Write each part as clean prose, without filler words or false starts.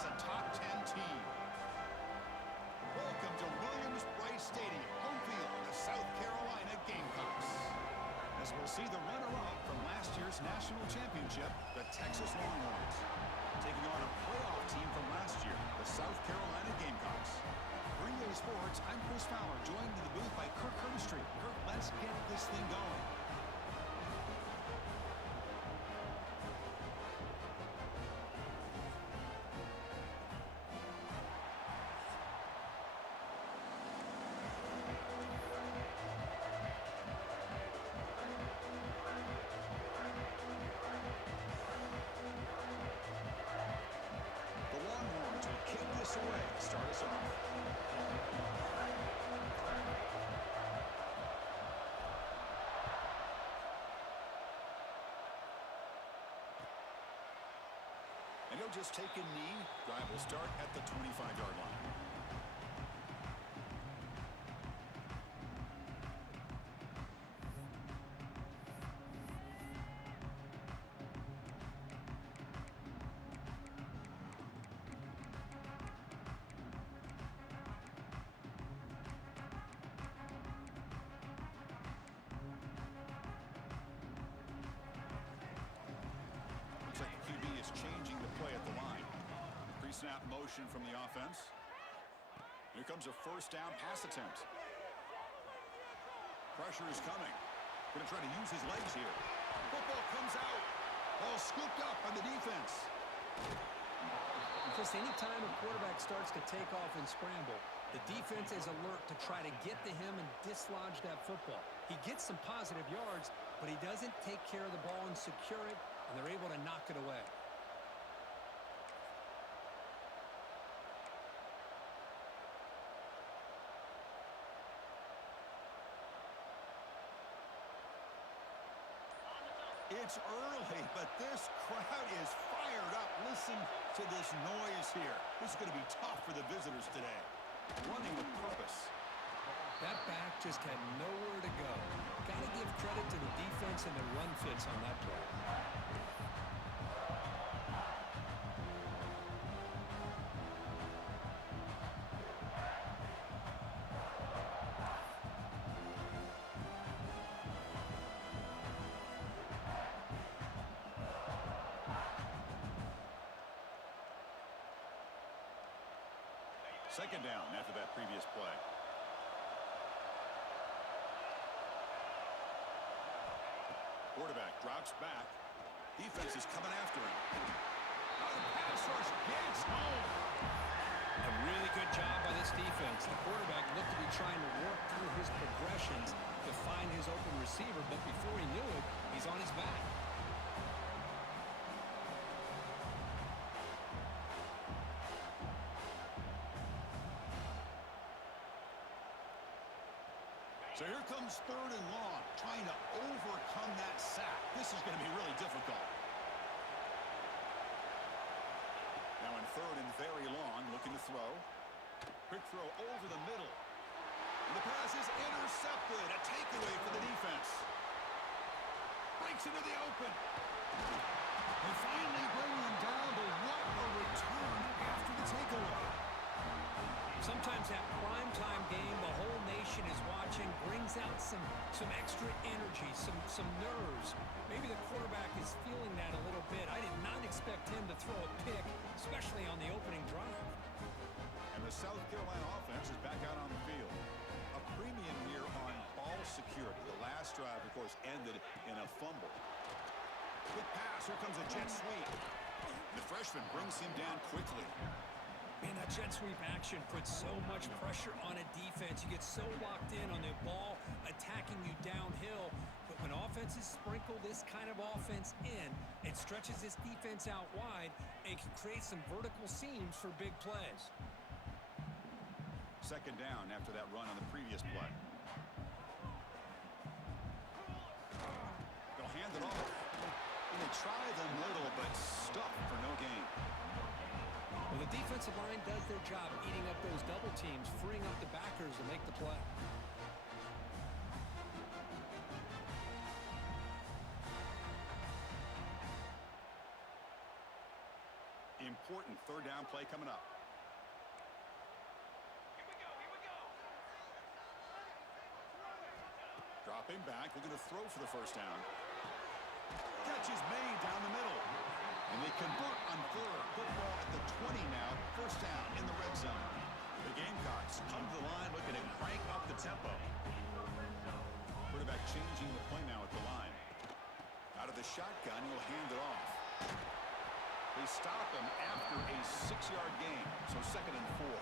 face a top 10 team. Welcome to Williams-Brice Stadium, home field, the South Carolina Gamecocks. As we'll see the runner-up from last year's national championship, the Texas Longhorns, taking on a playoff team from last year, the South Carolina Gamecocks. For EA Sports, I'm Chris Fowler, joined in the booth by Kirk Herbstreit. Kirk, let's get this thing going. Start us off. And he'll just take a knee. Drive will start at the 25-yard line. Snap motion from the offense. Here comes a first down pass attempt. Pressure is coming. Going to try to use his legs here. Football comes out. Ball scooped up on the defense. Just any time a quarterback starts to take off and scramble, the defense is alert to try to get to him and dislodge that football. He gets some positive yards, but he doesn't take care of the ball and secure it, and they're able to knock it away. It's early, but this crowd is fired up. Listen to this noise here. This is going to be tough for the visitors today. Running with purpose. That back just had nowhere to go. Got to give credit to the defense and the run fits on that play. Second down after that previous play. Quarterback drops back. Defense is coming after him. Now the pass rush gets home. A really good job by this defense. The quarterback looked to be trying to work through his progressions to find his open receiver, but before he knew it, he's on his back. So here comes third and long, trying to overcome that sack. This is going to be really difficult. Now in third and very long, looking to throw. Quick throw over the middle. And the pass is intercepted. A takeaway for the defense. Breaks into the open. They finally bring him down, but what a return after the takeaway. Sometimes that primetime game the whole nation is watching brings out some extra energy, some nerves. Maybe the quarterback is feeling that a little bit. I did not expect him to throw a pick, especially on the opening drive. And the South Carolina offense is back out on the field. A premium here on ball security. The last drive, of course, ended in a fumble. Quick pass. Here comes a jet sweep. The freshman brings him down quickly. Man, that jet sweep action puts so much pressure on a defense. You get so locked in on the ball attacking you downhill. But when offenses sprinkle this kind of offense in, it stretches this defense out wide and can create some vertical seams for big plays. Second down after that run on the previous play. They'll hand it off. And they try the middle, but stuck for no gain. Well, the defensive line does their job eating up those double teams, freeing up the backers to make the play. Important important third down play coming up. Dropping back, looking to throw for the first down. Catch is made down the middle. And they convert on third. Football at the 20 now. First down in the red zone. The Gamecocks come to the line looking to crank up the tempo. Quarterback changing the play now at the line. Out of the shotgun, he'll hand it off. They stop him after a 6-yard gain, so 2nd and 4.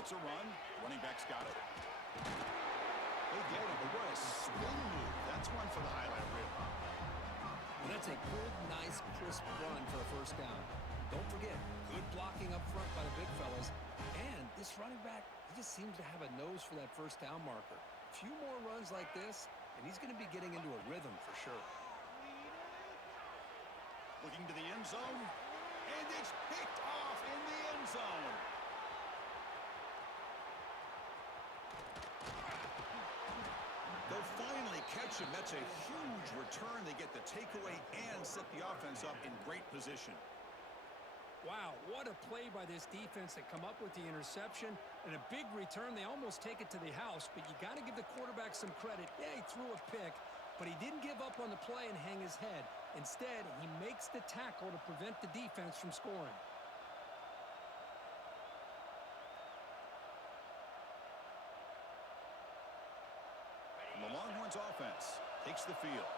It's a run. Running back's got it. They get it, but what a spin move. That's one for the highlight reel. Well, that's a good, nice, crisp run for a first down. Don't forget, good blocking up front by the big fellas. And this running back, he just seems to have a nose for that first down marker. A few more runs like this, and he's going to be getting into a rhythm for sure. Looking to the end zone, and it's picked off in the end zone. They'll finally catch him. That's a huge return. They get the takeaway and set the offense up in great position. Wow, what a play by this defense that come up with the interception and a big return. They almost take it to the house, but you got to give the quarterback some credit. Yeah, he threw a pick, but he didn't give up on the play and hang his head. Instead, he makes the tackle to prevent the defense from scoring. The Longhorns offense takes the field.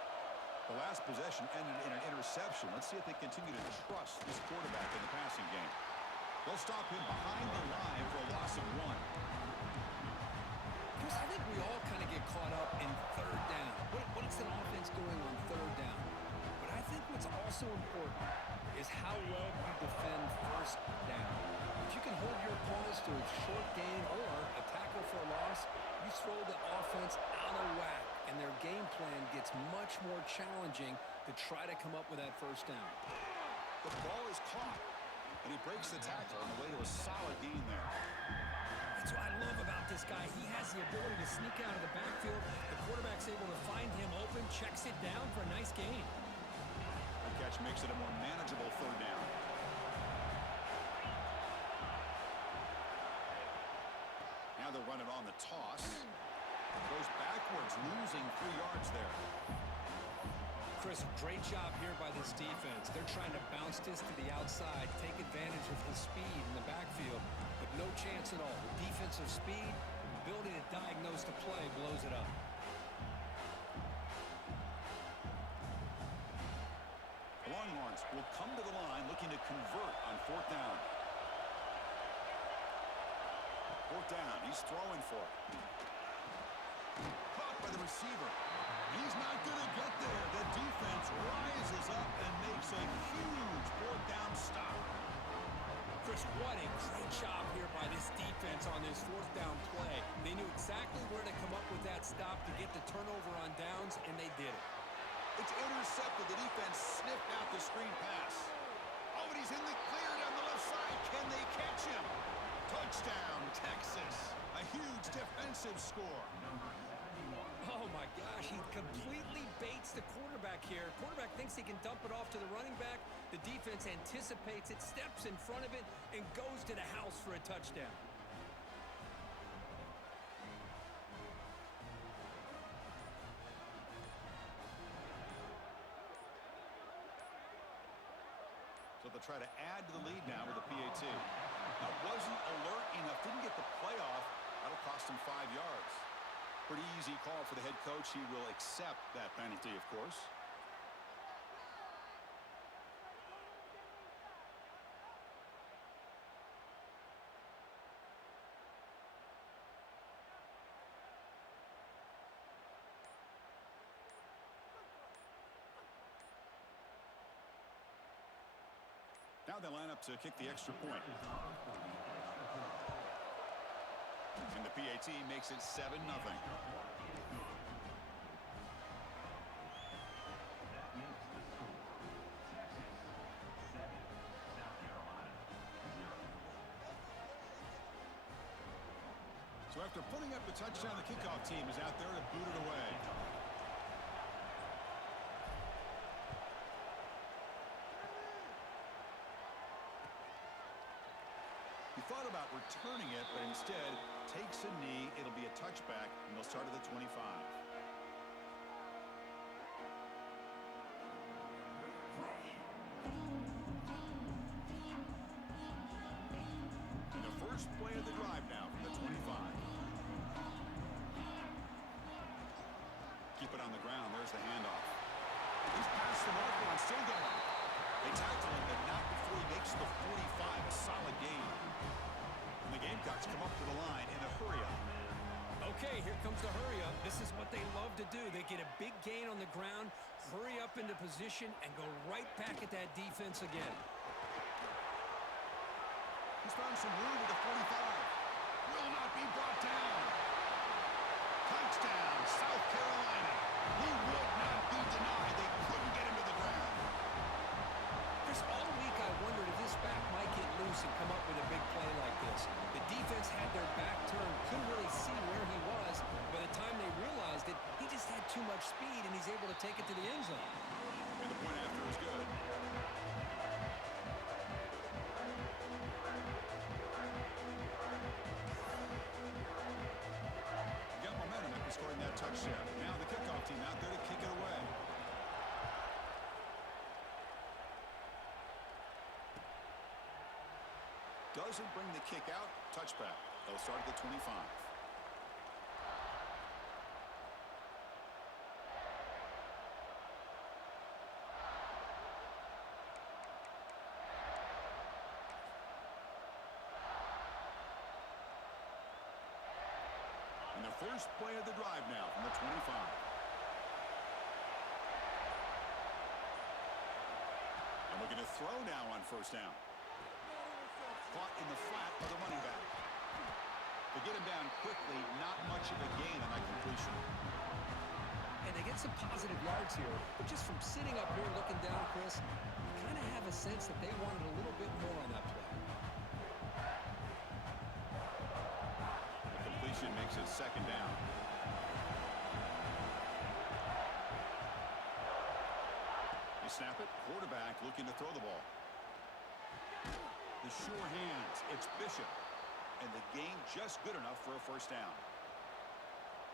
The last possession ended in an interception. Let's see if they continue to trust this quarterback in the passing game. They'll stop him behind the line for a loss of 1. Chris, I think we all kind of get caught up in third down. What is an offense doing on third down? But I think what's also important is how well you defend first down. If you can hold your opponents to a short gain or a tackle for a loss, you throw the offense out of whack, and their game plan gets much more challenging to try to come up with that first down. The ball is caught, and he breaks the tackle on the way to a solid gain there. That's what I love about this guy. He has the ability to sneak out of the backfield. The quarterback's able to find him open, checks it down for a nice gain. The catch makes it a more manageable third down. Now they'll run it on the toss. Goes backwards, losing 3 yards there. Chris, great job here by this defense. They're trying to bounce this to the outside, take advantage of his speed in the backfield, but no chance at all. Defensive speed, ability to diagnose the play, blows it up. The Longhorns will come to the line looking to convert on 4th down. 4th down, he's throwing for it. Caught by the receiver. He's not going to get there. The defense rises up and makes a huge 4th down stop. Chris, what a great job here by this defense on this 4th down play. They knew exactly where to come up with that stop to get the turnover on downs, and they did it. It's intercepted. The defense sniffed out the screen pass. Oh, and he's in the clear down the left side. Can they catch him? Touchdown, Texas. A huge defensive score. Oh, my gosh, he completely baits the quarterback here. Quarterback thinks he can dump it off to the running back. The defense anticipates it, steps in front of it, and goes to the house for a touchdown. So they'll try to add to the lead now with a PAT. That wasn't alert enough, didn't get the play off. That'll cost him 5 yards. Pretty easy call for the head coach. He will accept that penalty, of course. Now they line up to kick the extra point. And the PAT makes it 7-0. So after putting up the touchdown. The kickoff team is out there to boot it away. He thought about returning it, but instead takes a knee. It'll be a touchback, and they'll start at the 25. The first play of the drive now from the 25. Keep it on the ground. There's the handoff. He's past the marker and still going. They tackle him, but not before he makes the 45. A solid gain. And the Gamecocks come up to the line in a hurry-up. Okay, here comes the hurry-up. This is what they love to do. They get a big gain on the ground, hurry up into position, and go right back at that defense again. He's found some room at the 45. Will not be brought down. Touchdown, South Carolina. He would not be denied. They couldn't get him to the ground. Chris, all week I wondered if this back might get loose and come up with a big play like this. The defense had their back turned, couldn't really see where he was. By the time they realized it, he just had too much speed, and he's able to take it to the end zone. And the point after was good. Got momentum after scoring that touchdown. Now the kickoff team out there to kick it away. Doesn't bring the kick out. Touchback. They'll start at the 25. And the first play of the drive now from the 25. And looking to throw now on first down. Caught in the flat by the running back. They get him down quickly. Not much of a gain on that completion. And they get some positive yards here, but just from sitting up here looking down, Chris, you kind of have a sense that they wanted a little bit more on that play. The completion makes it second down. They snap it. Quarterback looking to throw the ball. The sure hands. It's Bishop. And the gain just good enough for a first down.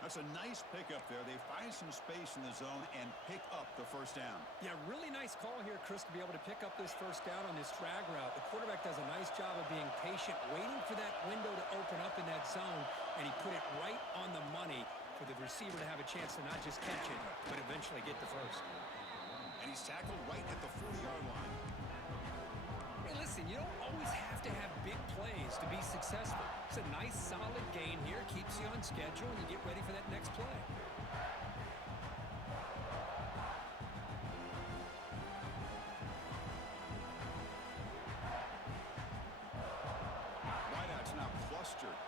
That's a nice pickup there. They find some space in the zone and pick up the first down. Yeah, really nice call here, Chris, to be able to pick up this first down on this drag route. The quarterback does a nice job of being patient, waiting for that window to open up in that zone, and he put it right on the money for the receiver to have a chance to not just catch it, but eventually get the first. And he's tackled right at the 40-yard line. Hey, listen, you don't always have to have big plays to be successful. It's a nice, solid gain here. Keeps you on schedule, and you get ready for that next play. Wideout's now clustered.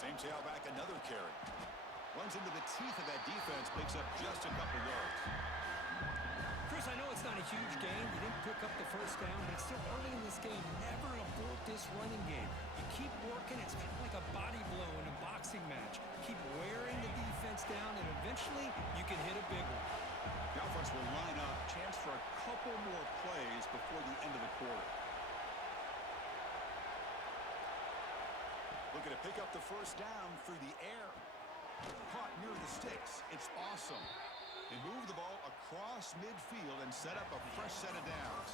Same tailback, another carry. Runs into the teeth of that defense, picks up just a couple yards. Chris, I know it's not a huge gain. You didn't pick up the first down, but it's still early in this game. Never abort this running game. You keep working. It's kind of like a body blow in a boxing match. Keep wearing the defense down, and eventually you can hit a big one. The offense will line up. Chance for a couple more plays before the end of the quarter. Looking to pick up the first down through the air. Caught near the sticks. It's awesome. They move the ball across midfield and set up a fresh set of downs.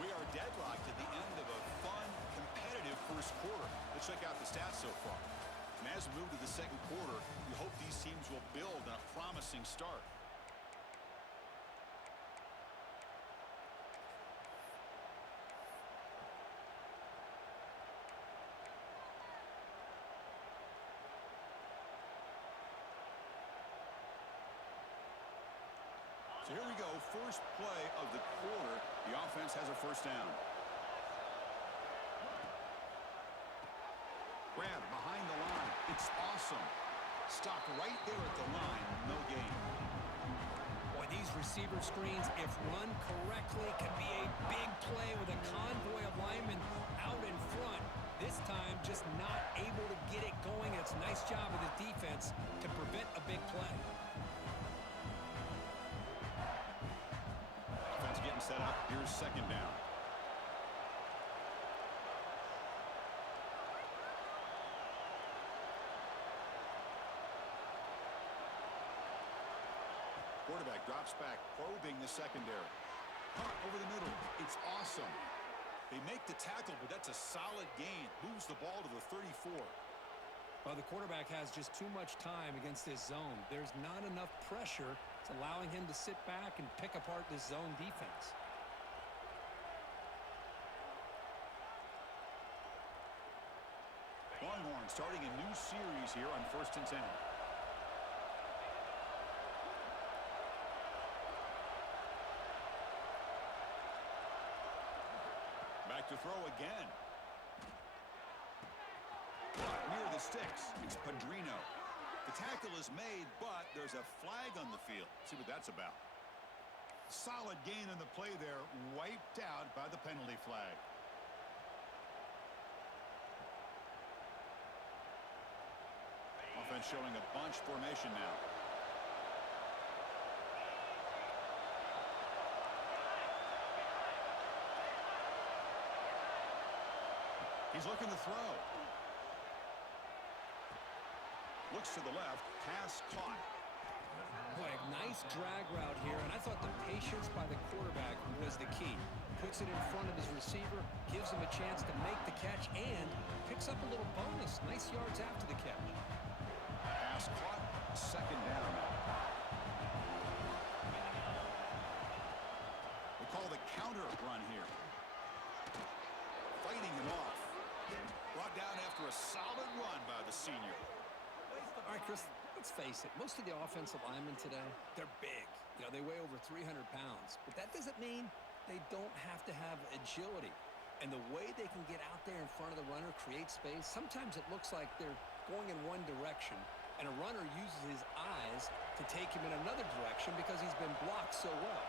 We are deadlocked at the end of a fun, competitive first quarter. Let's check out the stats so far. And as we move to the second quarter, we hope these teams will build on a promising start. So here we go, first play of the quarter. The offense has a first down. Grab behind the line. It's awesome. Stop right there at the line. No gain. Boy, these these receiver screens, if run correctly, can be a big play with a convoy of linemen out in front. This time, just not able to get it going. It's a nice job of the defense to prevent a big play. Offense getting set up. Here's second down. Quarterback drops back, probing the secondary. Punt over the middle. It's awesome. They make the tackle, but that's a solid gain. Moves the ball to the 34. Well, the quarterback has just too much time against this zone. There's not enough pressure. It's allowing him to sit back and pick apart this zone defense. Longhorn starting a new series here on 1st and 10. Back to throw again. Near the sticks, it's Padrino. The tackle is made, but there's a flag on the field. See what that's about. Solid gain in the play there, wiped out by the penalty flag. Offense showing a bunch formation now. He's looking to throw. Looks to the left. Pass caught. Boy, a nice drag route here, and I thought the patience by the quarterback was the key. Puts it in front of his receiver, gives him a chance to make the catch, and picks up a little bonus. Nice yards after the catch. Pass caught. Second down. They call the counter run here. Fighting him off. Brought down after a solid run by the senior. All right, Chris, let's face it. Most of the offensive linemen today, they're big. You know, they weigh over 300 pounds. But that doesn't mean they don't have to have agility. And the way they can get out there in front of the runner, create space, sometimes it looks like they're going in one direction, and a runner uses his eyes to take him in another direction because he's been blocked so well.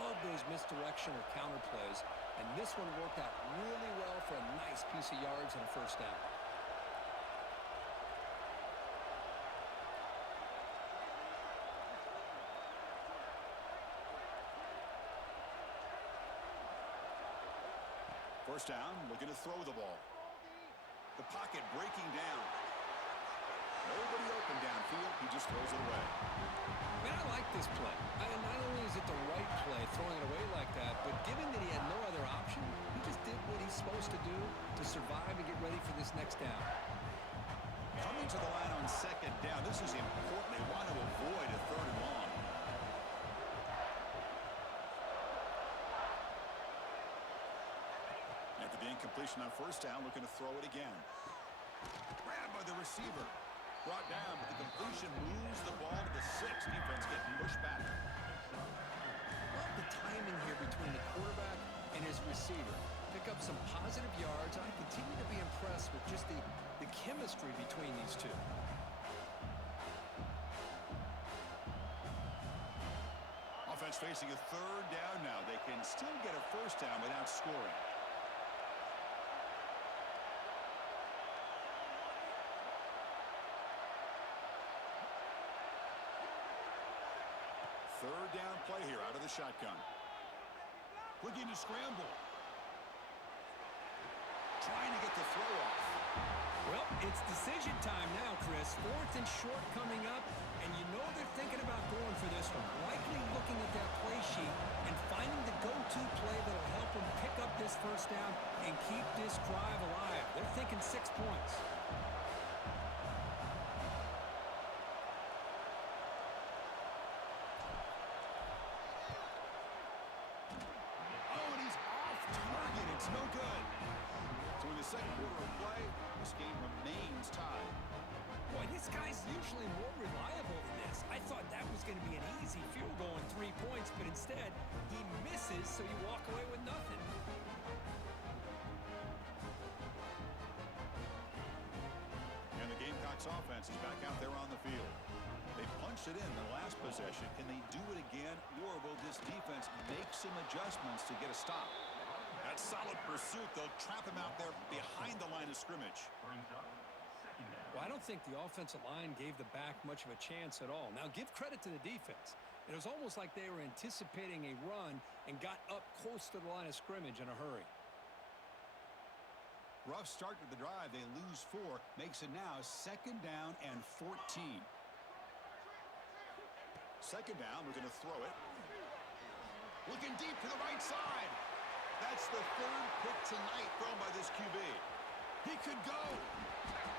Love those misdirection or counter plays, and this one worked out really well for a nice piece of yards and a first down. First down, looking to throw the ball. The pocket breaking down. Nobody open downfield. He just throws it away. Man, I like this play. Not only is it the right play, throwing it away like that, but given that he had no other option, he just did what he's supposed to do to survive and get ready for this next down. Coming to the line on second down. This is important. They want to avoid a third and long. After the incompletion on first down, looking to throw it again. Grabbed by the receiver. Brought down, but the completion moves the ball to the 6. Defense getting pushed back. Love the timing here between the quarterback and his receiver. Pick up some positive yards. I continue to be impressed with just the chemistry between these two. Offense facing a third down now. They can still get a first down without scoring. Third down play here out of the shotgun. Looking to scramble. Trying to get the throw off. Well, it's decision time now, Chris. 4th and short coming up, and you know they're thinking about going for this one. Likely looking at that play sheet and finding the go-to play that'll help them pick up this first down and keep this drive alive. They're thinking 6 points. It's no good. So in the second quarter of play, this game remains tied. Boy, this guy's usually more reliable than this. I thought that was going to be an easy field goal and 3 points, but instead, he misses, so you walk away with nothing. And the Gamecocks offense is back out there on the field. They punt punched it in the last possession. Can they do it again, or will this defense make some adjustments to get a stop? That solid pursuit. They'll trap him out there behind the line of scrimmage. Well, I don't think the offensive line gave the back much of a chance at all. Now, give credit to the defense. It was almost like they were anticipating a run and got up close to the line of scrimmage in a hurry. Rough start to the drive. They lose 4. Makes it now 2nd down and 14. 2nd down. We're going to throw it. Looking deep to the right side. That's the 3rd pick tonight thrown by this QB. He could go.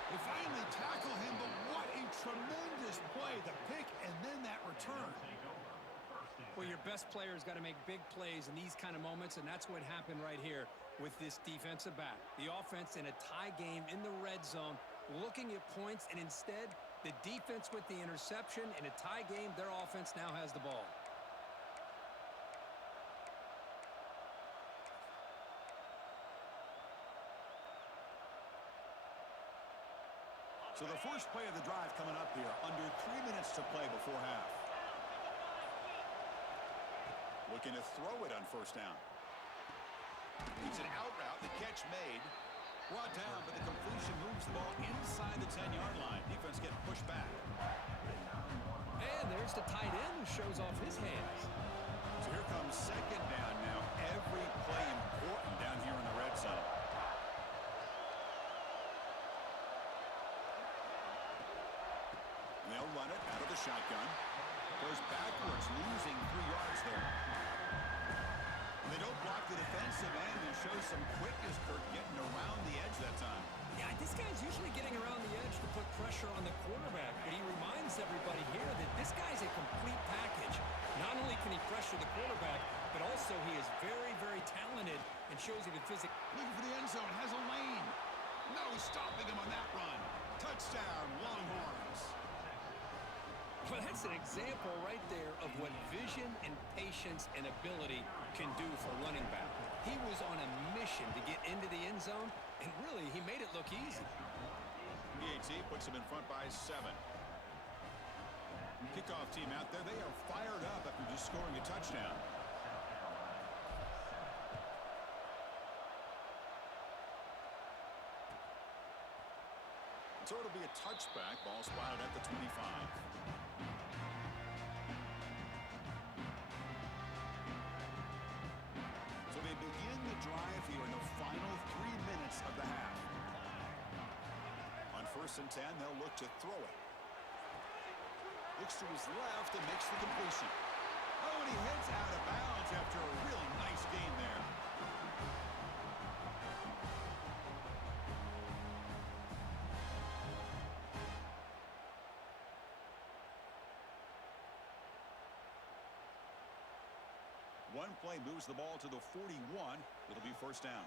They finally tackle him, but what a tremendous play. The pick and then that return. Well, your best player's got to make big plays in these kind of moments, and that's what happened right here with this defensive back. The offense in a tie game in the red zone, looking at points, and instead, the defense with the interception. In a tie game, their offense now has the ball. So the first play of the drive coming up here, under 3 minutes to play before half. Looking to throw it on 1st down. It's an out route, the catch made. Brought down, but the completion moves the ball inside the 10-yard line. Defense getting pushed back. And there's the tight end who shows off his hands. So here comes 2nd down now. Every play important down here in the red zone. And they'll run it out of the shotgun. Goes backwards, losing 3 yards there. And they don't block the defensive end and show some quickness, Kirk, getting around the edge that time. Yeah, this guy's usually getting around the edge to put pressure on the quarterback, but he reminds everybody here that this guy's a complete package. Not only can he pressure the quarterback, but also he is very, very talented and shows you the physics. Looking for the end zone, has a lane. No stopping him on that run. Touchdown, Longhorns. Well, that's an example right there of what vision and patience and ability can do for running back. He was on a mission to get into the end zone, and really, he made it look easy. PAT puts him in front by 7. Kickoff team out there. They are fired up after just scoring a touchdown. So it'll be a touchback. Ball spotted at the 25. So they begin the drive here in the final 3 minutes of the half. On 1st and 10, they'll look to throw it. Looks to his left and makes the completion. Oh, and he heads out of bounds after a really nice game there. One play moves the ball to the 41. It'll be 1st down.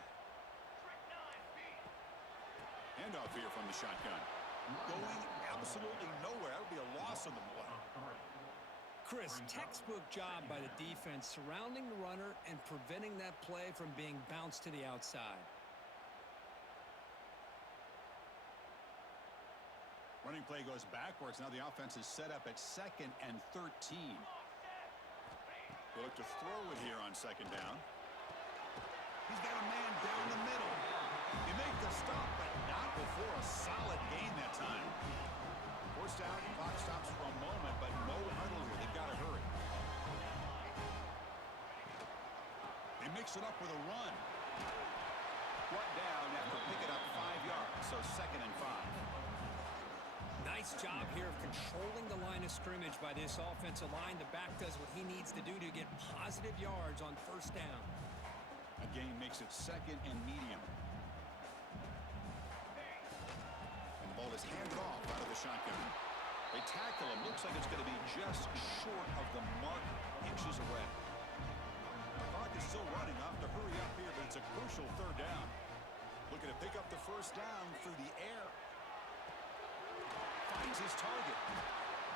Handoff here from the shotgun. Going absolutely nowhere. That would be a loss on the play. Chris, textbook job by the defense surrounding the runner and preventing that play from being bounced to the outside. Running play goes backwards. Now the offense is set up at 2nd and 13. They look to throw it here on 2nd down. He's got a man down the middle. He made the stop, but not before a solid gain that time. Forced out, clock stops for a moment, but no huddle here. They've got to hurry. They mix it up with a run. Brought down after picking up 5 yards, so 2nd and 5. Nice job here of controlling the line of scrimmage by this offensive line. The back does what he needs to do to get positive yards on 1st down. A gain makes it 2nd and medium. And the ball is handed off out of the shotgun. They tackle him. Looks like it's going to be just short of the mark, inches away. The clock is still running. Off to hurry up here, but it's a crucial 3rd down. Looking to pick up the 1st down through the air. Finds his target.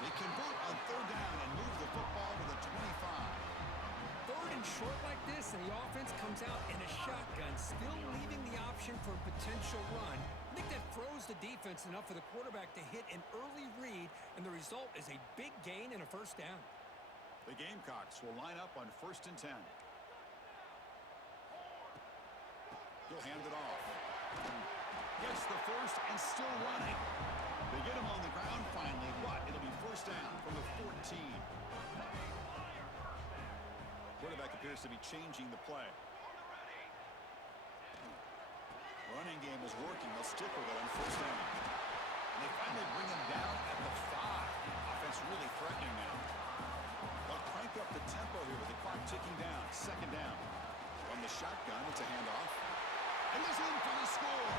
They convert on 3rd down and move the football to the 25. 3rd and short like this, and the offense comes out in a shotgun, still leaving the option for a potential run. I think that throws the defense enough for the quarterback to hit an early read, and the result is a big gain and a first down. The Gamecocks will line up on 1st and 10. He'll hand it off. Gets the first and still running. They get him on the ground finally, but it'll be first down from the 14. Quarterback appears to be changing the play. Running game is working. They'll stick with it on first down. And they finally bring him down at the 5. Offense really threatening now. They'll crank up the tempo here with the clock ticking down. Second down. From the shotgun, it's a handoff. And he's in for the score.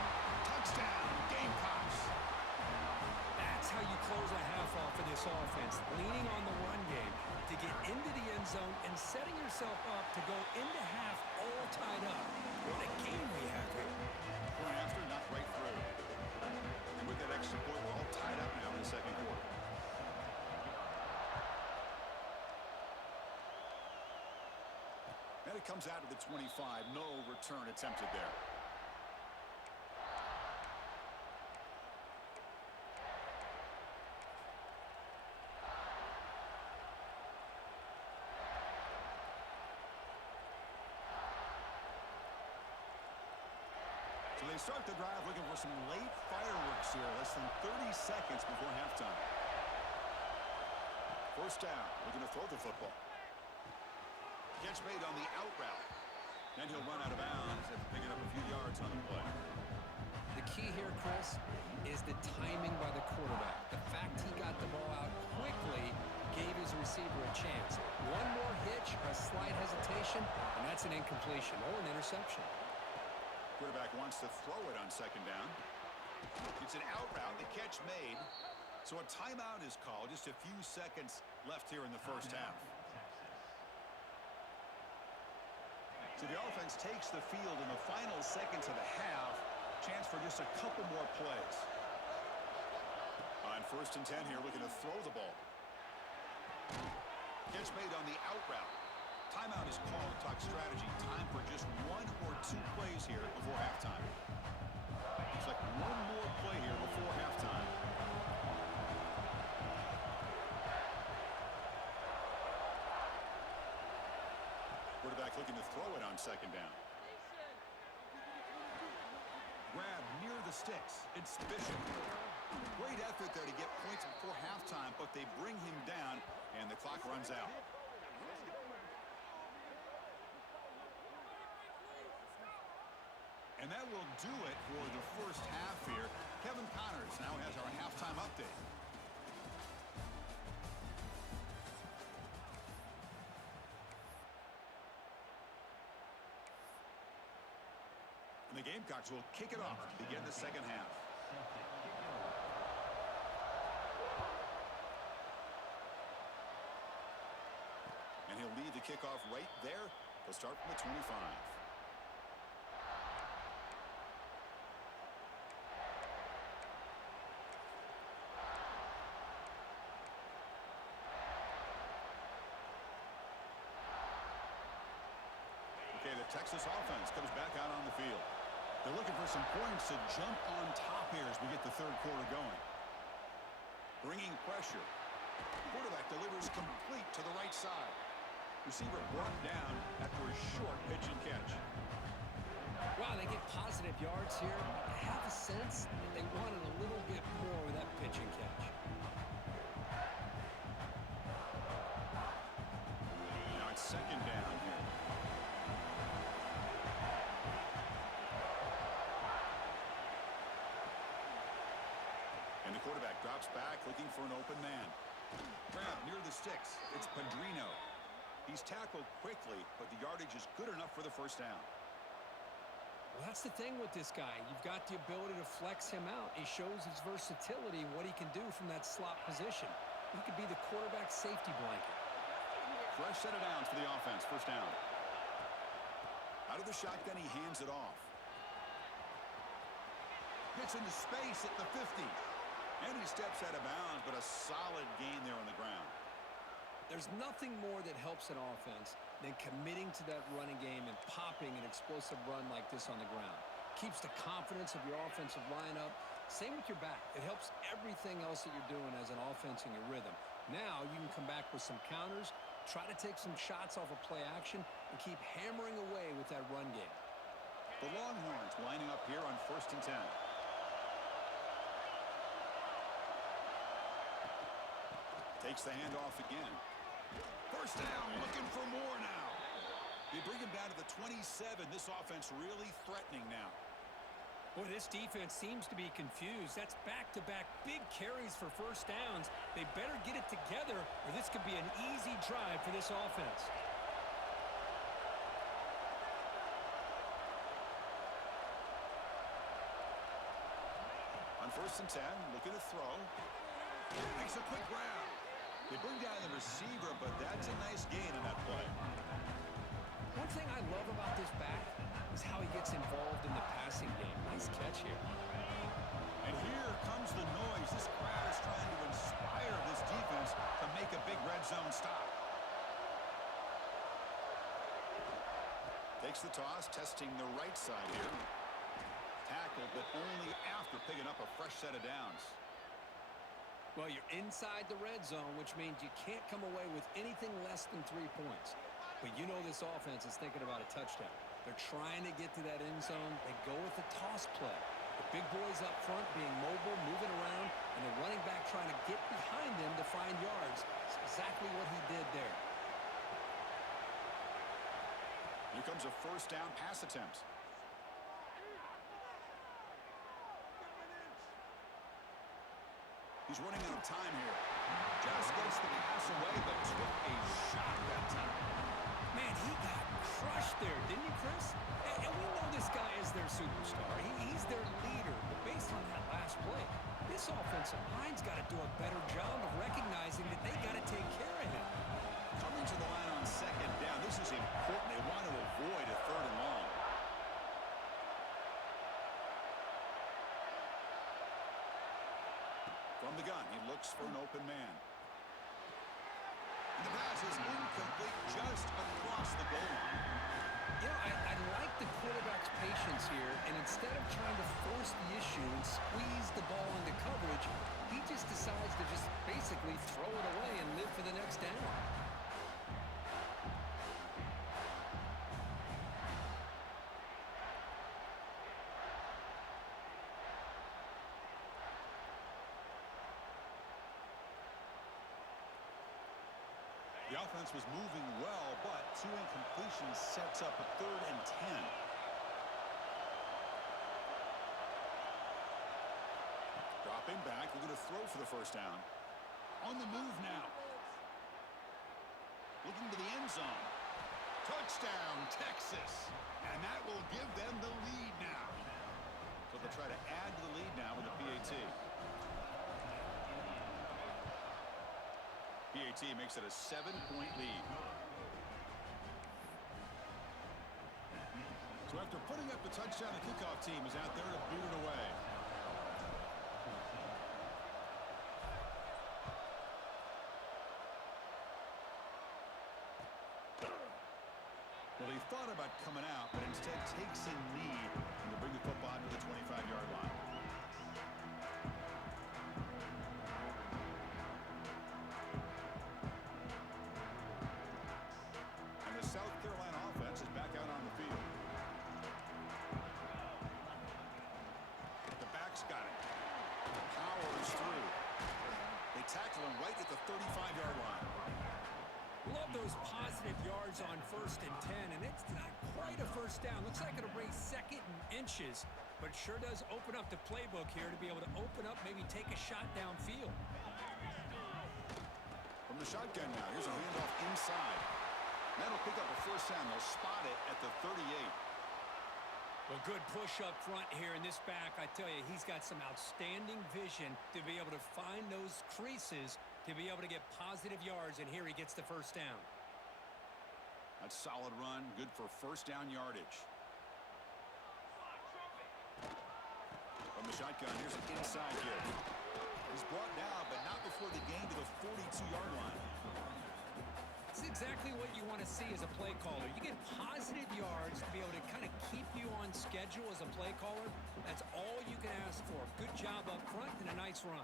Touchdown, Gamecocks. That's how you close a half off of this offense, leaning on the run game to get into the end zone and setting yourself up to go into half all tied up. What a game we have here. Point after, not right through. And with that extra point, we're all tied up now in the second quarter. And it comes out to the 25. No return attempted there. So they start the drive looking for some late fireworks here. Less than 30 seconds before halftime. First down. Looking to throw the football. Catch made on the out route. Then he'll run out of bounds after picking up a few yards on the play. The key here, Chris, is the timing by the quarterback. The fact he got the ball out quickly gave his receiver a chance. One more hitch, a slight hesitation, and that's an incompletion or an interception. Quarterback wants to throw it on second down. It's an out route. The catch made. So a timeout is called. Just a few seconds left here in the first half. So the offense takes the field in the final seconds of the half. Chance for just a couple more plays. On 1st and 10 here, looking to throw the ball. Catch made on the out route. Timeout is called to talk strategy. Time for just 1 or 2 plays here before halftime. Looks like one more play here before halftime. Quarterback looking to throw it on second down. Grab near the sticks. It's Bishop. Great effort there to get points before halftime, but they bring him down, and the clock runs out. And that will do it for the first half here. Kevin Connors now has our halftime update. And the Gamecocks will kick it off to begin the second half. And he'll lead the kickoff right there. He'll start from the 25. Okay, the Texas offense comes back out on the field. They're looking for some points to jump on top here as we get the third quarter going. Bringing pressure. Quarterback delivers complete to the right side. Receiver brought down after a short pitch and catch. Wow, they get positive yards here. I have a sense that they wanted a little bit more with that pitch and catch. Now it's second down here. And the quarterback drops back looking for an open man. Grab near the sticks. It's Padrino. He's tackled quickly, but the yardage is good enough for the first down. Well, that's the thing with this guy. You've got the ability to flex him out. He shows his versatility and what he can do from that slot position. He could be the quarterback's safety blanket. Fresh set of downs for the offense. First down. Out of the shotgun, he hands it off. Gets into space at the 50. And he steps out of bounds, but a solid gain there on the ground. There's nothing more that helps an offense than committing to that running game and popping an explosive run like this on the ground. Keeps the confidence of your offensive line up. Same with your back. It helps everything else that you're doing as an offense in your rhythm. Now you can come back with some counters, try to take some shots off of play action, and keep hammering away with that run game. The Longhorns lining up here on 1st and 10. Takes the handoff again. First down, looking for more now. They bring him down to the 27. This offense really threatening now. Boy, this defense seems to be confused. That's back-to-back big carries for first downs. They better get it together, or this could be an easy drive for this offense. On 1st and 10, looking to throw. Makes a quick grab. They bring down the receiver, but that's a nice gain in that play. One thing I love about this back is how he gets involved in the passing game. Nice catch here. And here comes the noise. This crowd is trying to inspire this defense to make a big red zone stop. Takes the toss, testing the right side here. Tackled, but only after picking up a fresh set of downs. Well, you're inside the red zone, which means you can't come away with anything less than 3 points. But you know this offense is thinking about a touchdown. They're trying to get to that end zone. They go with the toss play. The big boys up front being mobile, moving around, and the running back trying to get behind them to find yards. It's exactly what he did there. Here comes a first down pass attempt. He's running out of time here. Just gets the pass away, but took a shot that time. Man, he got crushed there, didn't he, Chris? And we know this guy is their superstar. He's their leader. But based on that last play, this offensive line's got to do a better job of recognizing that they got to take care of him. Coming to the line on 2nd down. This is important. They want to avoid a 3rd and long. From the gun, he looks for an open man. And the pass is incomplete, just across the goal line. You know, I like the quarterback's patience here, and instead of trying to force the issue and squeeze the ball into coverage, he just decides to just basically throw it away and live for the next down. The offense was moving well, but 2 incompletions sets up a 3rd and 10. Dropping back, looking to throw for the first down. On the move now. Looking to the end zone. Touchdown, Texas. And that will give them the lead now. So they'll try to add to the lead now with a PAT. PAT makes it a 7-point lead. So after putting up the touchdown, the kickoff team is out there to boot it away. Well, he thought about coming out, but instead takes a knee and to bring the football to the 25-yard line. South Carolina offense is back out on the field. The back's got it. Powers through. They tackle him right at the 35-yard line. Love those positive yards on 1st and 10, and it's not quite a first down. Looks like it'll raise 2nd and inches, but it sure does open up the playbook here to be able to open up, maybe take a shot downfield. From the shotgun now, here's a handoff inside. That'll pick up a first down. They'll spot it at the 38. Well, good push up front here in this back. I tell you, he's got some outstanding vision to be able to find those creases, to be able to get positive yards, and here he gets the first down. That's a solid run, good for first down yardage. From the shotgun, here's an inside give. He's brought down, but not before the gain to the 42-yard line. That's exactly what you want to see as a play caller. You get positive yards to be able to kind of keep you on schedule as a play caller. That's all you can ask for. Good job up front and a nice run.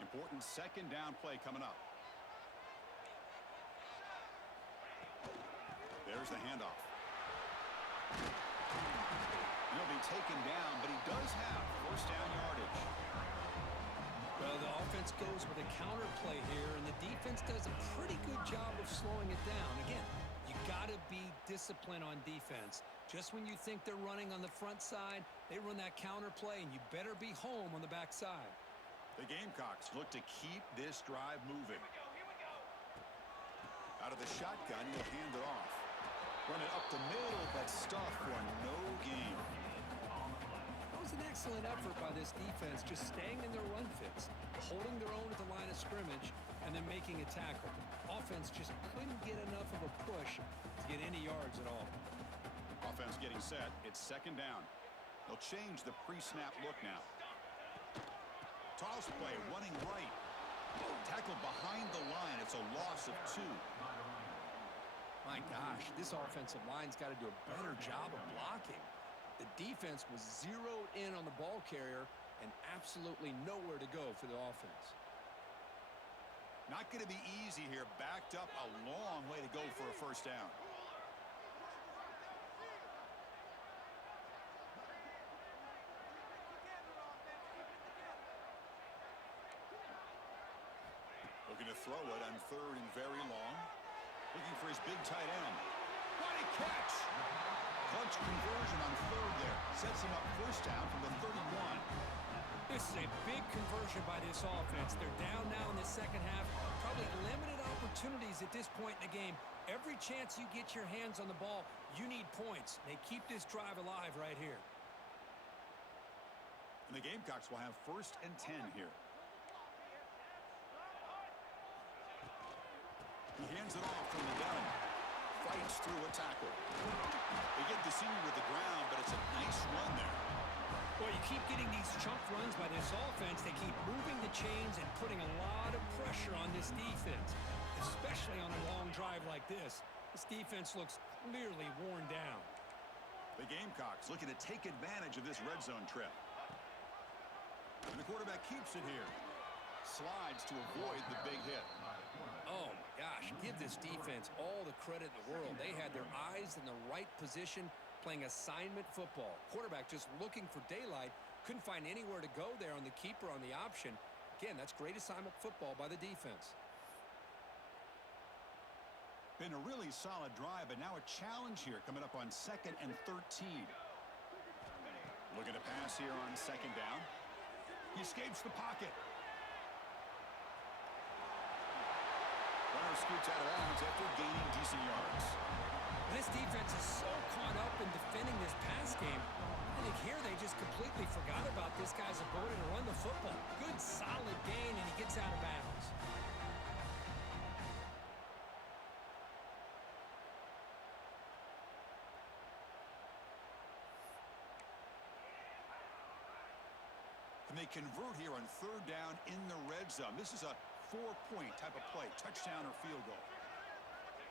Important second down play coming up. There's the handoff. He'll be taken down, but he does have first down yardage. Well, the offense goes with a counter play here, and the defense does a pretty good job of slowing it down. Again, you got to be disciplined on defense. Just when you think they're running on the front side, they run that counter play, and you better be home on the back side. The Gamecocks look to keep this drive moving. Out of the shotgun, he'll hand it off. Run it up the middle, but stuff for no gain. That was an excellent effort by this defense, just staying in their run fits, holding their own at the line of scrimmage, and then making a tackle. Offense just couldn't get enough of a push to get any yards at all. Offense getting set. It's second down. They'll change the pre-snap look now. Toss play, running right. Tackled behind the line. It's a loss of 2. My gosh, this offensive line's got to do a better job of blocking. The defense was zeroed in on the ball carrier and absolutely nowhere to go for the offense. Not going to be easy here. Backed up a long way to go for a first down. Looking to throw it on third and very long. Looking for his big tight end. What a catch! Clutch conversion on third there. Sets him up first down from the 31. This is a big conversion by this offense. They're down now in the second half. Probably limited opportunities at this point in the game. Every chance you get your hands on the ball, you need points. They keep this drive alive right here. And the Gamecocks will have first and 10 here. He hands it off from the gun. Fights through a tackle. They get the senior with the ground, but it's a nice run there. Well, you keep getting these chunk runs by this offense. They keep moving the chains and putting a lot of pressure on this defense, especially on a long drive like this. This defense looks clearly worn down. The Gamecocks looking to take advantage of this red zone trip. And the quarterback keeps it here. Slides to avoid the big hit. Oh, my gosh. Give this defense all the credit in the world. They had their eyes in the right position, playing assignment football. Quarterback just looking for daylight. Couldn't find anywhere to go there on the keeper on the option. Again, that's great assignment football by the defense. Been a really solid drive, but now a challenge here coming up on second and 13. Looking to pass here on second down. He escapes the pocket. Runner scoots out of bounds after gaining decent yards. This defense is so caught up in defending this pass game. I think here they just completely forgot about this guy's ability to run the football. Good, solid gain, and he gets out of bounds. And they convert here on third down in the red zone. This is a 4-point type of play, touchdown or field goal.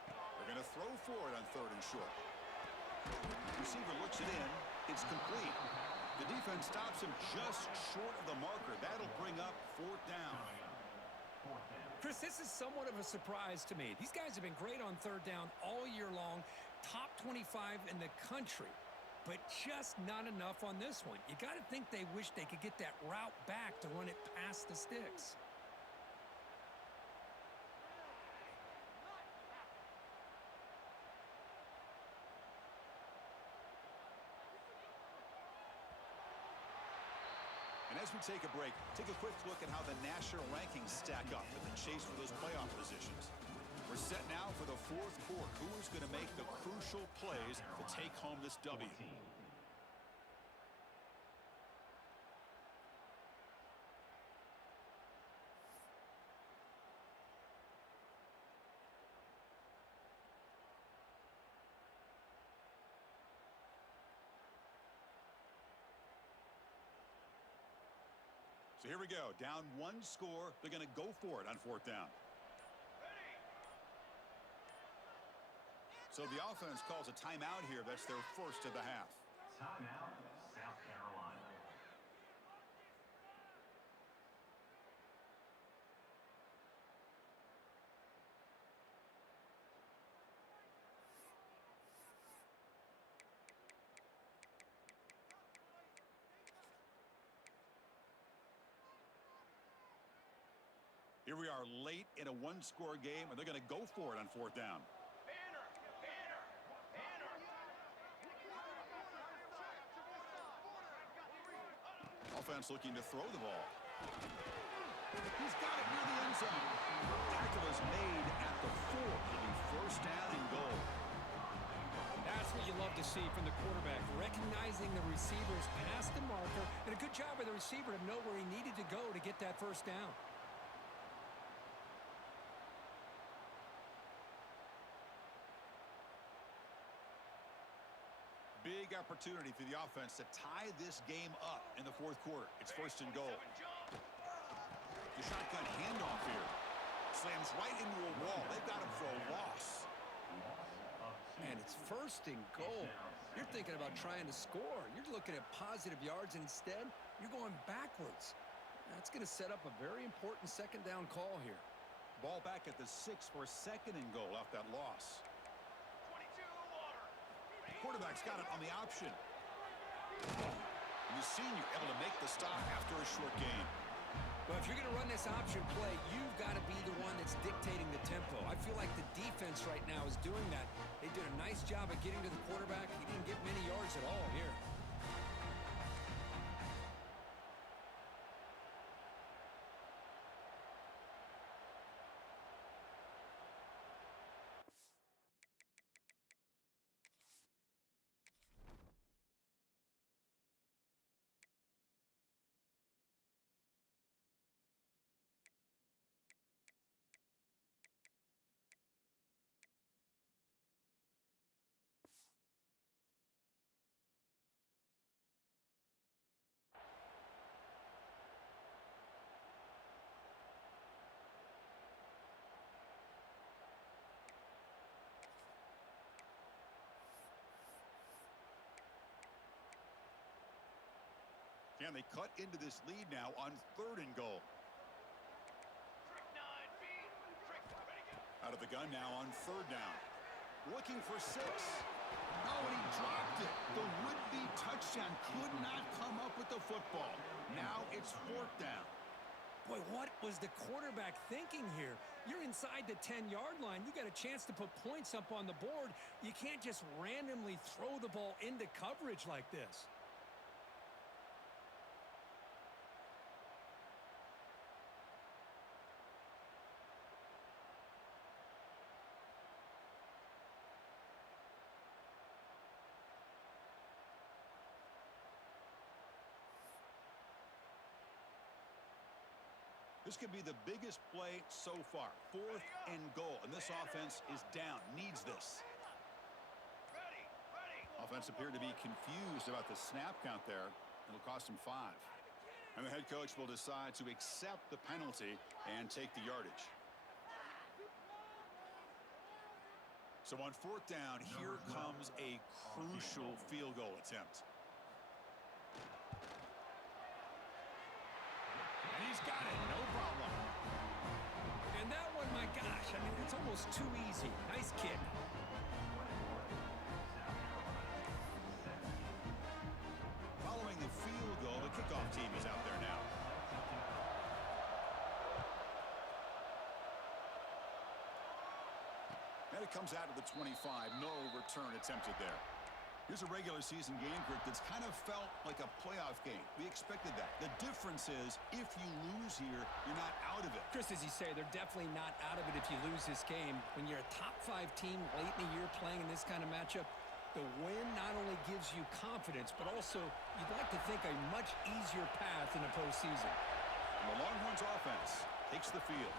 They're going to throw for it on third and short. Receiver looks it in. It's complete. The defense stops him just short of the marker. That'll bring up fourth down. Chris, this is somewhat of a surprise to me. These guys have been great on third down all year long, top 25 in the country, but just not enough on this one. You got to think they wish they could get that route back to run it past the sticks. And as we take a break, take a quick look at how the national rankings stack up in the chase for those playoff positions. We're set now for the fourth quarter. Who is going to make the crucial plays to take home this W? So here we go. Down one score. They're going to go for it on fourth down. So the offense calls a timeout here. That's their first of the half. Timeout, South Carolina. Here we are late in a one-score game, and they're going to go for it on fourth down. Offense looking to throw the ball. He's got it near the end zone. Tackle is made at the 4. It'll be first down and goal. That's what you love to see from the quarterback, recognizing the receivers past the marker, and a good job by the receiver to know where he needed to go to get that first down. Big opportunity for the offense to tie this game up in the fourth quarter. It's first and goal. The shotgun handoff here. Slams right into a wall. They've got him for a loss. And it's first and goal. You're thinking about trying to score. You're looking at positive yards, and instead, you're going backwards. That's going to set up a very important second down call here. Ball back at the 6 for a second and goal off that loss. Quarterback's got it on the option. And the senior able to make the stop after a short gain. Well, if you're going to run this option play, you've got to be the one that's dictating the tempo. I feel like the defense right now is doing that. They did a nice job of getting to the quarterback. He didn't get many yards at all here. Can they cut into this lead now on third and goal? Out of the gun now on third down. Looking for 6. Oh, and he dropped it. The would-be touchdown could not come up with the football. Now it's fourth down. Boy, what was the quarterback thinking here? You're inside the 10-yard line. You got a chance to put points up on the board. You can't just randomly throw the ball into coverage like this. This could be the biggest play so far. Fourth and goal, and this offense is down, needs this. Offense appeared to be confused about the snap count there. It'll cost him 5. And the head coach will decide to accept the penalty and take the yardage. So on fourth down, here comes a crucial field goal attempt. And he's got it, no problem. And that one, my gosh, I mean, it's almost too easy. Nice kick. Following the field goal, the kickoff team is out there now. And it comes out of the 25. No return attempted there. Here's a regular season game, Greg, that's kind of felt like a playoff game. We expected that. The difference is if you lose here, you're not out of it. Chris, as you say, they're definitely not out of it if you lose this game. When you're a top-5 team late in the year playing in this kind of matchup, the win not only gives you confidence, but also you'd like to think a much easier path in the postseason. And the Longhorns offense takes the field.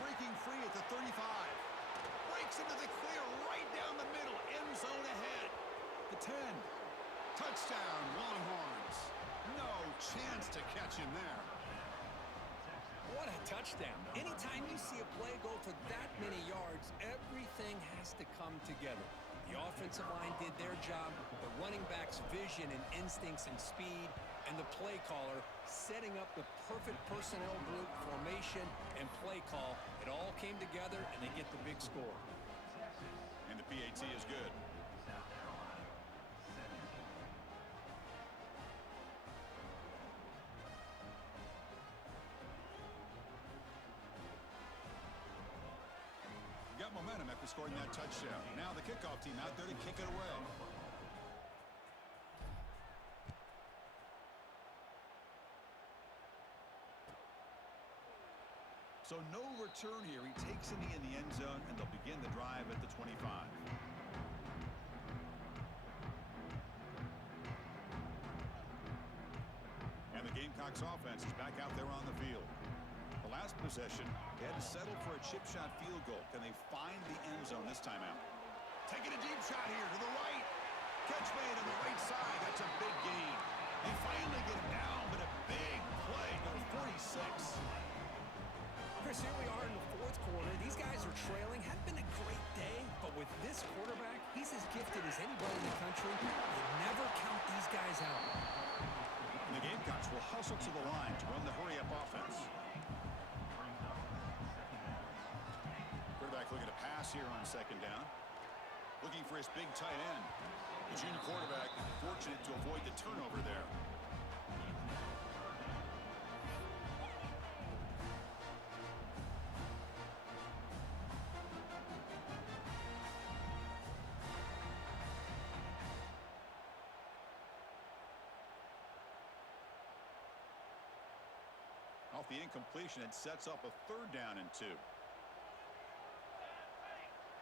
Breaking free at the 35. Breaks into the clear right down the middle. End zone ahead. The 10. Touchdown, Longhorns. No chance to catch him there. What a touchdown. Anytime you see a play go for that many yards, everything has to come together. The offensive line did their job, the running back's vision and instincts and speed, and the play caller setting up the perfect personnel group, formation, and play call. It all came together, and they get the big score. And the PAT is good. Got momentum after scoring that touchdown. Now the kickoff team out there to kick it away. So no return here. He takes it in the end zone, and they'll begin the drive at the 25. And the Gamecocks offense is back out there on the field. The last possession, they had to settle for a chip shot field goal. Can they find the end zone this time out? Taking a deep shot here to the right. Catch made on the right side. That's a big gain. They finally get it down, but a big play. Number 46. Chris, here we are in the fourth quarter. These guys are trailing. Hadn't been a great day, but with this quarterback, he's as gifted as anybody in the country. You never count these guys out. And the Gamecocks will hustle to the line to run the hurry-up offense. Quarterback looking to pass here on second down. Looking for his big tight end. The junior quarterback fortunate to avoid the turnover there. Off the incompletion, it sets up a third down and 2.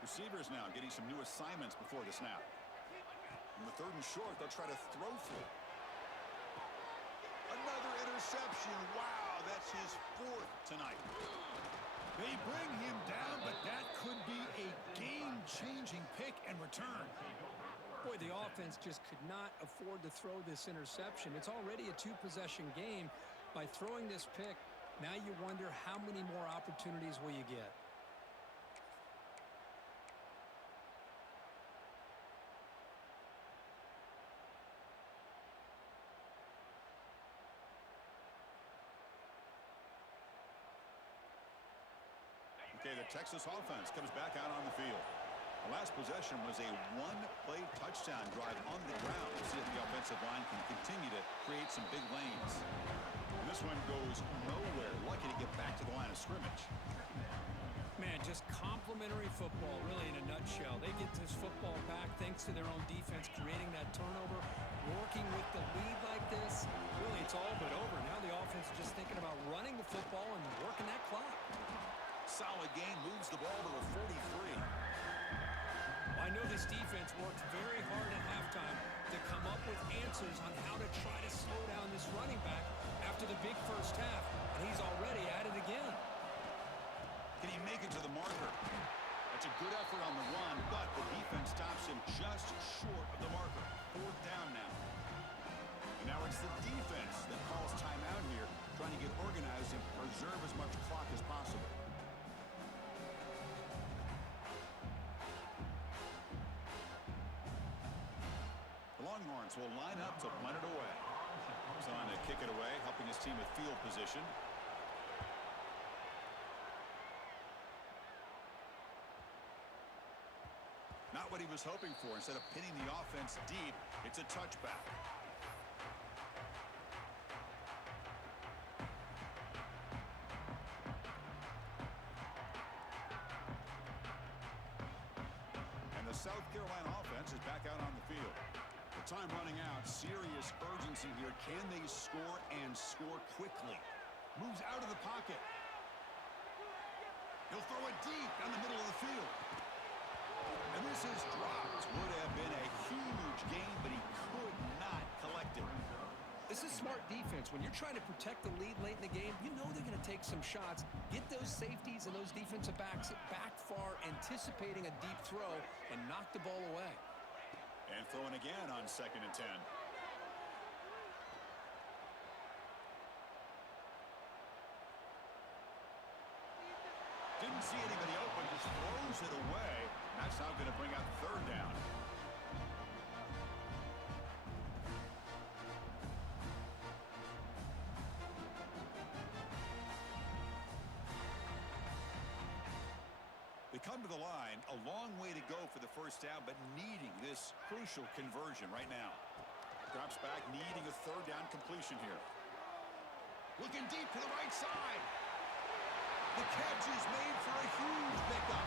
Receivers now getting some new assignments before the snap. On the third and short, they'll try to throw through. Another interception. Wow, that's his 4th tonight. They bring him down, but that could be a game-changing pick and return. Boy, the offense just could not afford to throw this interception. It's already a 2-possession game. By throwing this pick, now you wonder how many more opportunities will you get. Okay, the Texas offense comes back out on the field. The last possession was a one-play touchdown drive on the ground. We'll see if the offensive line can continue to create some big lanes. And this one goes nowhere. Lucky to get back to the line of scrimmage. Man, just complimentary football, really, in a nutshell. They get this football back thanks to their own defense, creating that turnover, working with the lead like this. Really, it's all but over. Now the offense is just thinking about running the football and working that clock. Solid gain, moves the ball to the 43. I know this defense worked very hard at halftime to come up with answers on how to try to slow down this running back after the big first half, and he's already at it again. Can he make it to the marker? That's a good effort on the run, but the defense stops him just short of the marker. 4th down now. And now it's the defense that calls timeout here, trying to get organized and preserve as much clock as possible. The Longhorns will line up to punt it away. He's on to kick it away, helping his team with field position. Not what he was hoping for. Instead of pinning the offense deep, it's a touchback. And the South Carolina offense is back out on the field. The time running out, serious urgency here. Can they score and score quickly? Moves out of the pocket. He'll throw it deep down the middle of the field. And this is dropped. Would have been a huge gain, but he could not collect it. This is smart defense. When you're trying to protect the lead late in the game, you know they're going to take some shots. Get those safeties and those defensive backs back far, anticipating a deep throw, and knock the ball away. And throwing again on 2nd and 10. see anybody open, just throws it away. That's now going to bring up third down. They come to the line, a long way to go for the first down, but needing this crucial conversion right now. Drops back, needing a third down completion here. Looking deep to the right side. The catch is made for a huge pickup.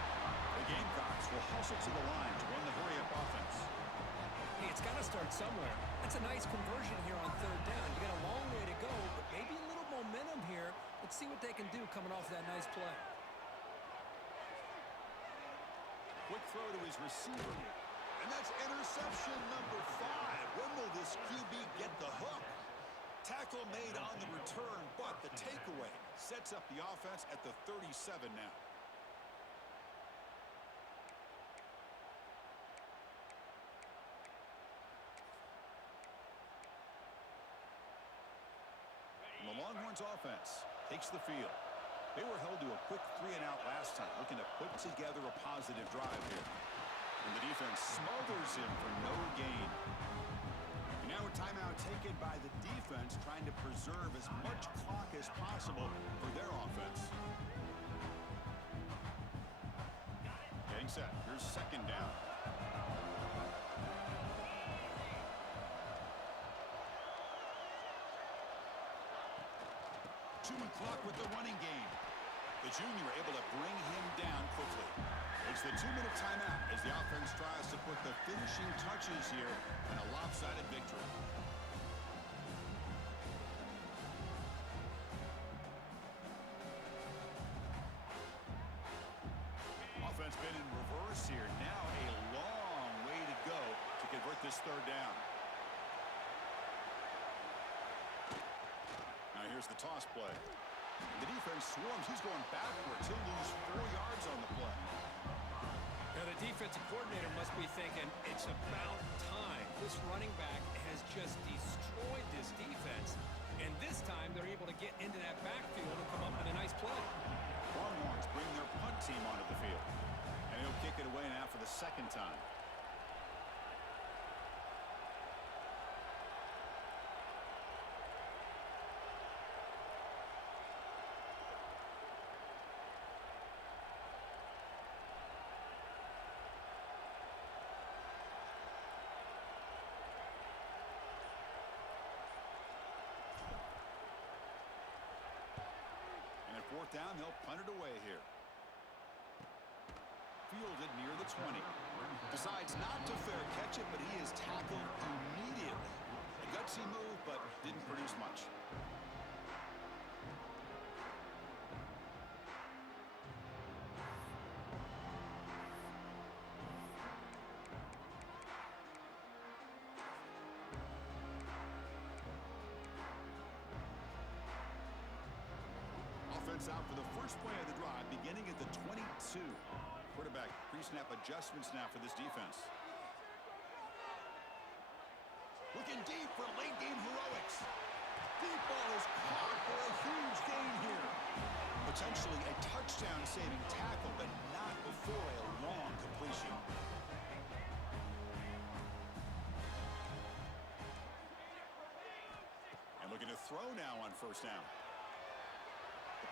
The Gamecocks will hustle to the line to run the hurry-up offense. Hey, it's got to start somewhere. That's a nice conversion here on third down. You got a long way to go, but maybe a little momentum here. Let's see what they can do coming off that nice play. Quick throw to his receiver. And that's interception number 5. When will this QB get the hook? Tackle made on the return, but the takeaway sets up the offense at the 37 now. And the Longhorns offense takes the field. They were held to a quick 3-and-out last time, looking to put together a positive drive here. And the defense smothers him for no gain. And now a timeout taken by the defense, trying to preserve as much clock as possible for their offense. Getting set. Here's second down. Chewing clock with the running game. The junior able to bring him down quickly. It's the 2-minute timeout as the offense tries to put the finishing touches here in a lopsided victory. Offense been in reverse here. Now a long way to go to convert this third down. Now here's the toss play. The defense swarms. He's going backwards. He'll lose 4 yards on the play. Now the defensive coordinator must be thinking, it's about time. This running back has just destroyed this defense. And this time they're able to get into that backfield and come up with a nice play. Longhorns bring their punt team onto the field. And he'll kick it away now for the second time. Fourth down, they'll punt it away here. Fielded near the 20. Decides not to fair catch it, but he is tackled immediately. A gutsy move, but didn't produce much. Out for the first play of the drive, beginning at the 22. Quarterback pre-snap adjustments now for this defense. Looking deep for late-game heroics. Deep ball is caught for a huge gain here. Potentially a touchdown-saving tackle, but not before a long completion. And looking to throw now on first down.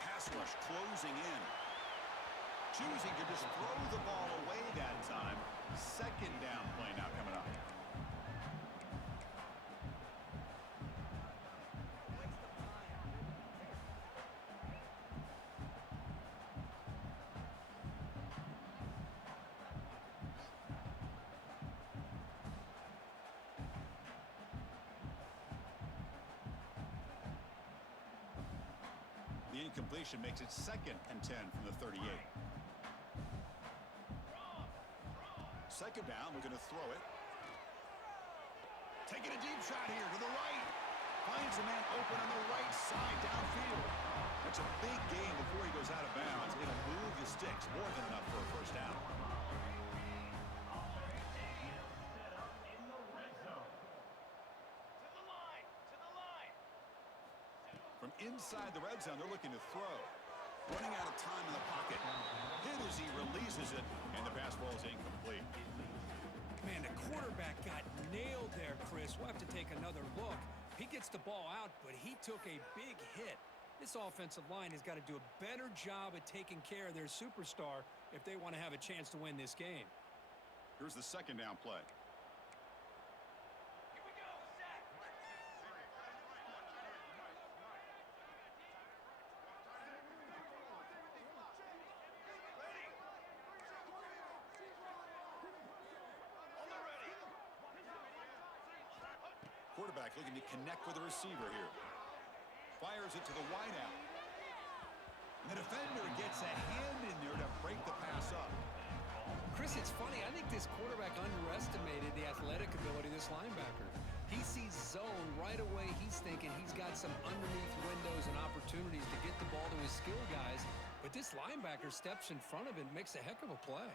Pass rush closing in. Choosing to just throw the ball away that time. Second down play now coming up. The incompletion makes it 2nd and 10 from the 38. Second down, we're going to throw it. Taking a deep shot here to the right. Finds a man open on the right side downfield. That's a big gain before he goes out of bounds. It'll move the sticks more than enough for a first down. From inside the red zone, they're looking to throw. Running out of time in the pocket. Hit as he releases it, and the pass ball is incomplete. Man, the quarterback got nailed there, Chris. We'll have to take another look. He gets the ball out, but he took a big hit. This offensive line has got to do a better job at taking care of their superstar if they want to have a chance to win this game. Here's the second down play. Quarterback looking to connect with the receiver here. Fires it to the wideout. The defender gets a hand in there to break the pass up. Chris, it's funny. I think this quarterback underestimated the athletic ability of this linebacker. He sees zone right away. He's thinking he's got some underneath windows and opportunities to get the ball to his skill guys. But this linebacker steps in front of it and makes a heck of a play.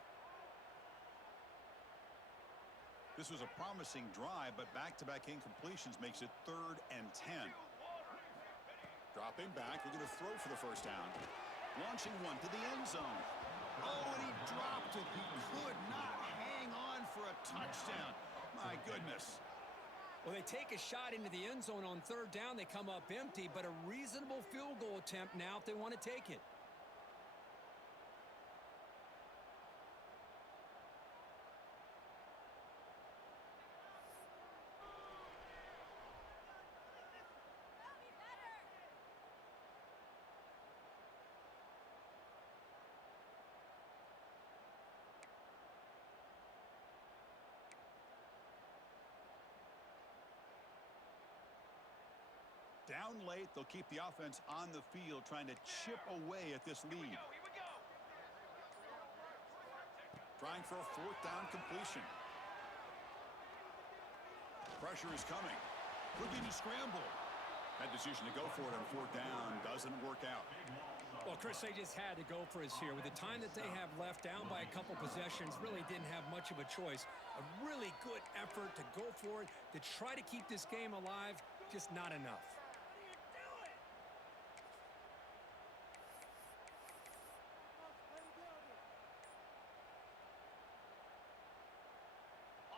This was a promising drive, but back-to-back incompletions makes it 3rd and 10. Dropping back, looking to throw for the first down. Launching one to the end zone. Oh, and he dropped it. He could not hang on for a touchdown. My goodness. Well, they take a shot into the end zone on 3rd down. They come up empty, but a reasonable field goal attempt now if they want to take it. Down late, they'll keep the offense on the field, trying to chip away at this lead. Trying for a 4th down completion. Pressure is coming. Looking to scramble. That decision to go for it on 4th down doesn't work out. Well, Chris, they just had to go for us here. With the time that they have left, down by a couple possessions, really didn't have much of a choice. A really good effort to go for it, to try to keep this game alive, just not enough.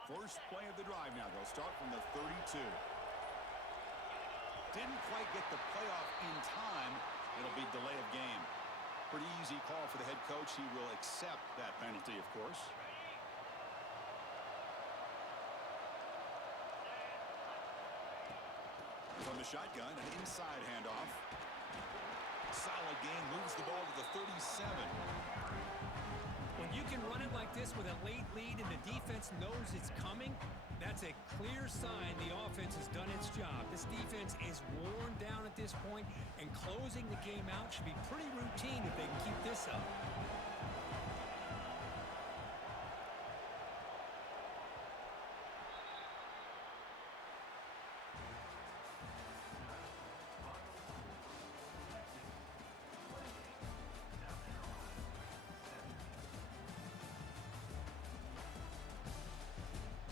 First play of the drive now. They'll start from the 32. Didn't quite get the playoff in time. It'll be delay of game. Pretty easy call for the head coach. He will accept that penalty, of course. From the shotgun, an inside handoff. Solid gain, moves the ball to the 37. When you can run it like this with a late lead and the defense knows it's coming, that's a clear sign the offense has done its job. This defense is worn down at this point, and closing the game out should be pretty routine if they can keep this up.